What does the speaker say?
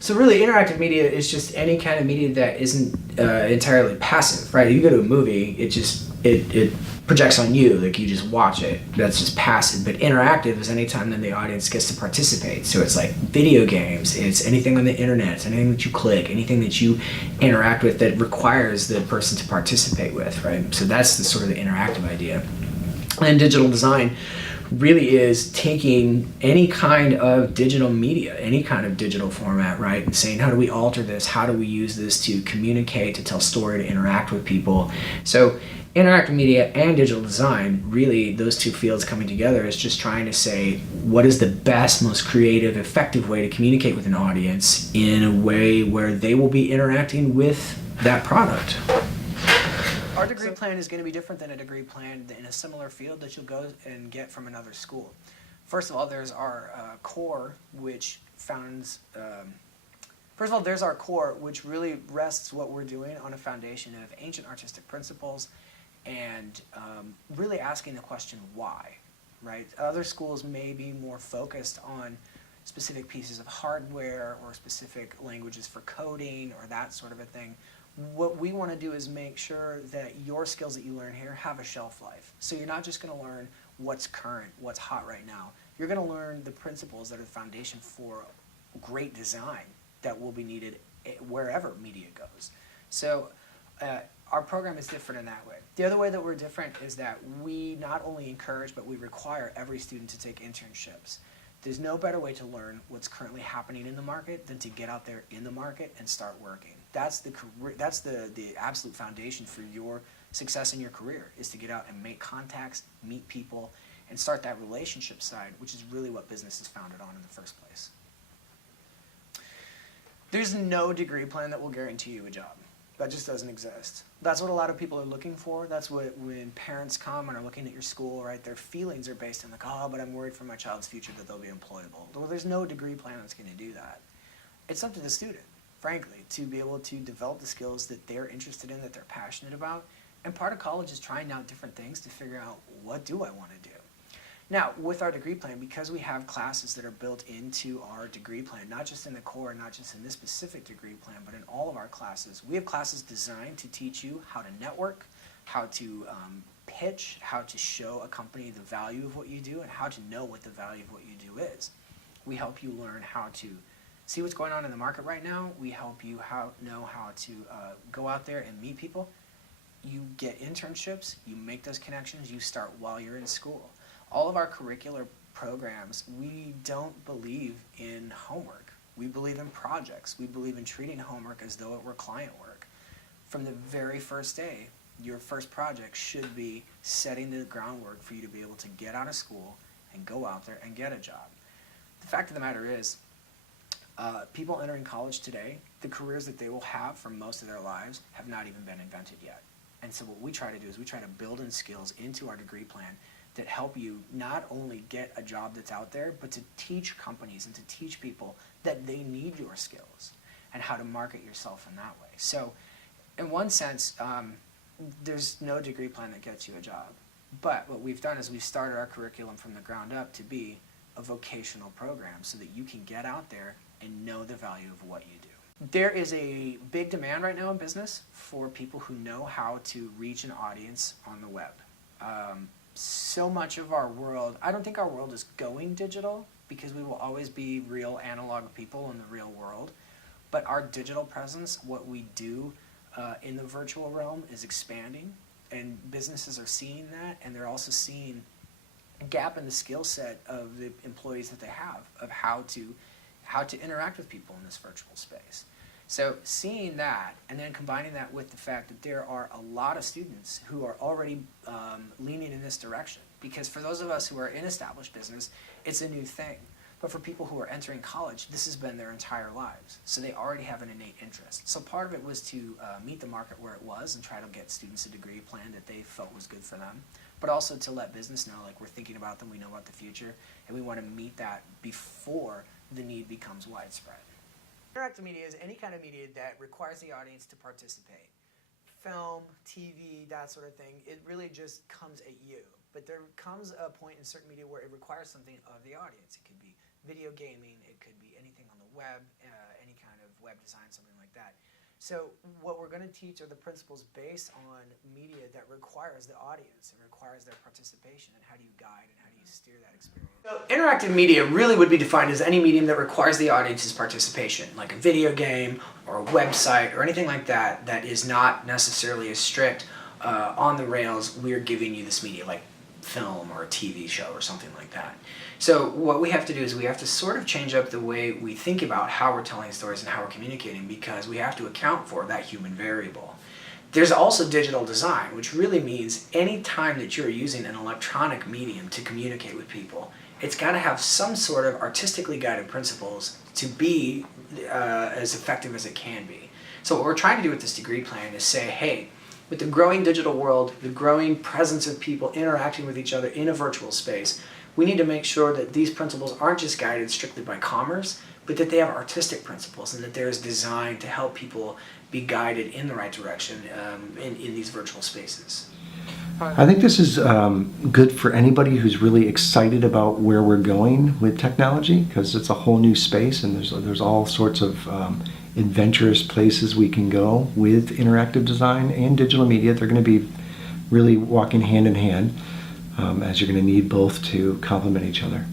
So really, interactive media is just any kind of media that isn't entirely passive, right? You go to a movie, it projects on you, like you just watch it. That's just passive. But interactive is any time that the audience gets to participate. So it's like video games, it's anything on the internet, it's anything that you click, anything that you interact with that requires the person to participate with, right? So that's the sort of the interactive idea. And digital design really is taking any kind of digital media, any kind of digital format, right, and saying, how do we alter this? How do we use this to communicate, to tell story, to interact with people? So interactive media and digital design, really those two fields coming together is just trying to say, what is the best, most creative, effective way to communicate with an audience in a way where they will be interacting with that product. Our degree plan is going to be different than a degree plan in a similar field that you'll go and get from another school. First of all, there's our core, which which really rests what we're doing on a foundation of ancient artistic principles and really asking the question why, right? Other schools may be more focused on specific pieces of hardware or specific languages for coding or that sort of a thing. What we want to do is make sure that your skills that you learn here have a shelf life. So you're not just going to learn what's current, what's hot right now. You're going to learn the principles that are the foundation for great design that will be needed wherever media goes. So our program is different in that way. The other way that we're different is that we not only encourage, but we require every student to take internships. There's no better way to learn what's currently happening in the market than to get out there in the market and start working. That's the absolute foundation for your success in your career, is to get out and make contacts, meet people, and start that relationship side, which is really what business is founded on in the first place. There's no degree plan that will guarantee you a job. That just doesn't exist. That's what a lot of people are looking for. That's what, when parents come and are looking at your school, right, their feelings are based on like, oh, but I'm worried for my child's future that they'll be employable. Well, there's no degree plan that's going to do that. It's up to the student, frankly, to be able to develop the skills that they're interested in, that they're passionate about. And part of college is trying out different things to figure out, what do I want to do? Now, with our degree plan, because we have classes that are built into our degree plan, not just in the core, not just in this specific degree plan, but in all of our classes, we have classes designed to teach you how to network, how to pitch, how to show a company the value of what you do, and how to know what the value of what you do is. We help you learn how to see what's going on in the market right now. We help you know how to go out there and meet people. You get internships, you make those connections, you start while you're in school. All of our curricular programs, we don't believe in homework. We believe in projects. We believe in treating homework as though it were client work. From the very first day, your first project should be setting the groundwork for you to be able to get out of school and go out there and get a job. The fact of the matter is, people entering college today, the careers that they will have for most of their lives have not even been invented yet. And so what we try to do is we try to build in skills into our degree plan that help you not only get a job that's out there, but to teach companies and to teach people that they need your skills and how to market yourself in that way. So in one sense, there's no degree plan that gets you a job. But what we've done is we've started our curriculum from the ground up to be a vocational program so that you can get out there and know the value of what you do. There is a big demand right now in business for people who know how to reach an audience on the web. So much of our world, I don't think our world is going digital because we will always be real analog people in the real world. But our digital presence, what we do in the virtual realm, is expanding. And businesses are seeing that, and they're also seeing a gap in the skill set of the employees that they have of how to interact with people in this virtual space. So seeing that, and then combining that with the fact that there are a lot of students who are already leaning in this direction. Because for those of us who are in established business, it's a new thing. But for people who are entering college, this has been their entire lives. So they already have an innate interest. So part of it was to meet the market where it was and try to get students a degree plan that they felt was good for them. But also to let business know, like, we're thinking about them, we know about the future, and we want to meet that before the need becomes widespread. Interactive media is any kind of media that requires the audience to participate. Film, TV, that sort of thing, it really just comes at you. But there comes a point in certain media where it requires something of the audience. It could be video gaming, it could be anything on the web, any kind of web design, something like that. So what we're going to teach are the principles based on media that requires the audience and requires their participation, and how do you guide and how do you steer that experience. So interactive media really would be defined as any medium that requires the audience's participation, like a video game or a website or anything like that that is not necessarily as strict on the rails. We're giving you this media, like film or a TV show or something like that. So what we have to do is we have to sort of change up the way we think about how we're telling stories and how we're communicating, because we have to account for that human variable. There's also digital design, which really means any time that you're using an electronic medium to communicate with people, it's got to have some sort of artistically guided principles to be as effective as it can be. So what we're trying to do with this degree plan is say, hey, with the growing digital world, the growing presence of people interacting with each other in a virtual space, we need to make sure that these principles aren't just guided strictly by commerce, but that they have artistic principles and that there's design to help people be guided in the right direction in these virtual spaces. I think this is good for anybody who's really excited about where we're going with technology, because it's a whole new space and there's all sorts of adventurous places we can go with interactive design and digital media. They're going to be really walking hand in hand, as you're going to need both to complement each other.